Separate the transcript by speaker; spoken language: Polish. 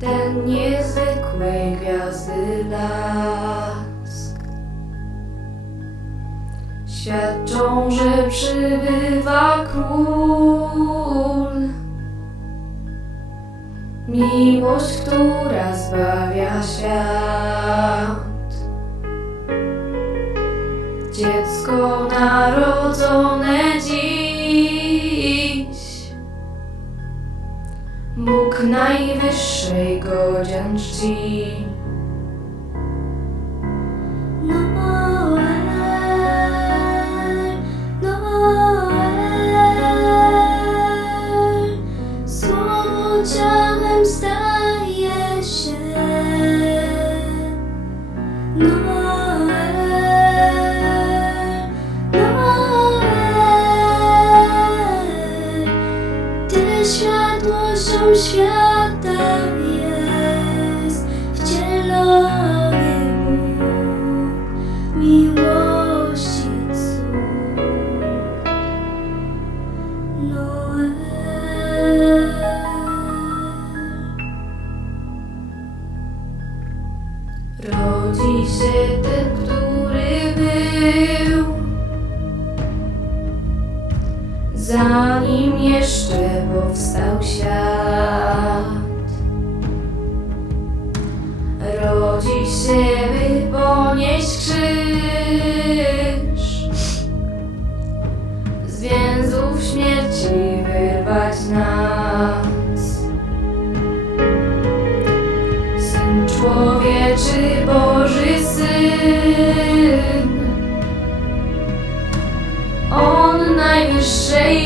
Speaker 1: Ten niezwykłej gwiazdy blask Świadczą, że przybywa król. Miłość, która zbawia świat. Dziecko narodzone najwyższej godzien Rodzi się ten, który był. Zanim jeszcze powstał świat. Rodzi się, by ponieść krzyż. Z więzów śmierci wyrwać nas. Syn człowieczy,